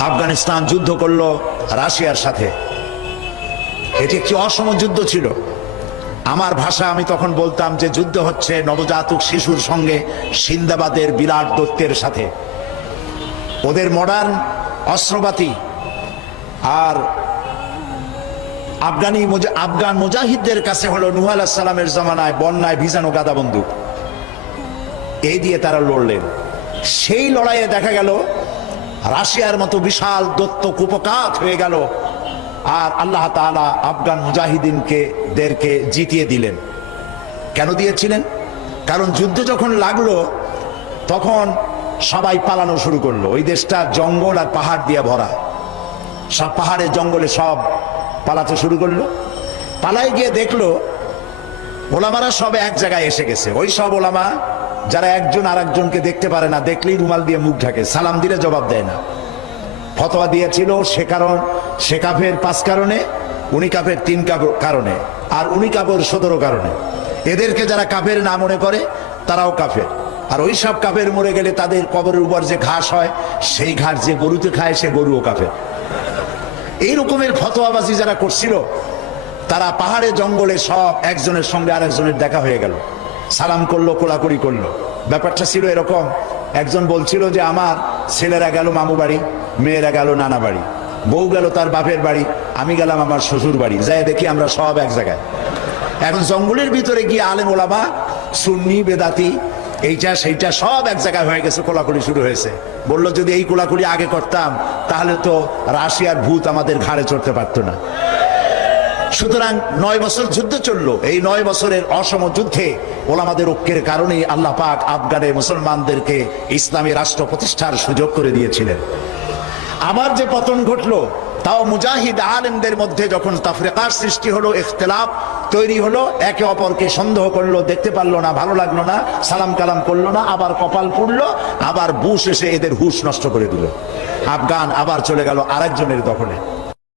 আফগানিস্তান যুদ্ধ করল রাশিয়ার সাথে। এটি একটি অসম যুদ্ধ ছিল। আমার ভাষা আমি তখন বলতাম যে যুদ্ধ হচ্ছে নবজাতক শিশুর সঙ্গে সিন্দাবাদের বিরাট দত্তের সাথে। ওদের মডার্ন অস্ত্রপাতি আর আফগানি আফগান মুজাহিদদের কাছে হলো নুহ আলাহ সালামের জমানায় বন্যায় ভিজানো গাদা বন্দুক। এই দিয়ে তারা লড়লেন। সেই লড়াইয়ে দেখা গেল রাশিয়ার মতো বিশাল দত্ত কুপকাত হয়ে গেল। আর আল্লাহ তাআলা আফগান মুজাহিদিনকে দেরকে জিতিয়ে দিলেন। কেন দিয়েছিলেন? কারণ যুদ্ধ যখন লাগল, তখন সবাই পালানো শুরু করল। ওই দেশটা জঙ্গল আর পাহাড় দিয়ে ভরা। সব পাহাড়ে জঙ্গলে সব পালাতে শুরু করল। পালায় গিয়ে দেখল, ওলামারা সব এক জায়গায় এসে গেছে। ওই সব ওলামা যারা একজন আর একজনকে দেখতে পারে না, দেখলেই রুমাল দিয়ে মুখ ঢাকে, সালাম দিলে জবাব দেয় না। ফতোয়া দিয়েছিল সে কারণ, সে কাফের পাঁচ কারণে, উনি কাফের তিন কারণে, আর উনি কাপের সতেরো কারণে। এদেরকে যারা কাফের না মনে করে, তারাও কাফের। আর ওই সব কাফের মরে গেলে তাদের কবরের উপর যে ঘাস হয়, সেই ঘাস যে গরুতে খায়, সে গরুও কাফের। এই রকমের ফতোয়াবাজি যারা করছিল, তারা পাহাড়ে জঙ্গলে সব একজনের সঙ্গে আরেকজনের দেখা হয়ে গেল। সালাম করল, কোলাকুলি করল। ব্যাপারটা ছিল এরকম। একজন বলছিল যে, আমার ছেলেরা গেল মামু বাড়ি, মেয়েরা গেল নানা বাড়ি। বউ গেল তার বাপের বাড়ি, আমি গেলাম আমার শ্বশুর বাড়ি। যাই দেখি আমরা সব এক জায়গায়। এখন জঙ্গলের ভিতরে গিয়ে আলেম ওলামা, সুন্নি, বেদাতি, এইটা, সেইটা সব এক জায়গায় হয়ে গেছে, কোলাকুলি শুরু হয়েছে। বলল, যদি এই কোলাকুলি আগে করতাম, তাহলে তো রাশিয়ার ভূত আমাদের ঘাড়ে চড়তে পারতো না। সুতরাং নয় বছর যুদ্ধ চলল। এই নয় বছরের অসম যুদ্ধে ওলামাদের ঐক্যের কারণেই আল্লাহ পাক আফগানে মুসলমানদেরকে ইসলামী রাষ্ট্র প্রতিষ্ঠার সুযোগ করে দিয়েছিলেন। আবার যে পতন ঘটলো, তাও মুজাহিদ আলেমদের মধ্যে যখন তাফরিকার সৃষ্টি হলো, ইখতলাফ তৈরি হলো, একে অপরকে সন্দেহ করল, দেখতে পারল না, ভালো লাগল না, সালাম কালাম করল না, আবার কপাল পুড়লো, আবার বুশ এসে এদের হুশ নষ্ট করে দিল। আফগান আবার চলে গেল আরেকজনের দখলে।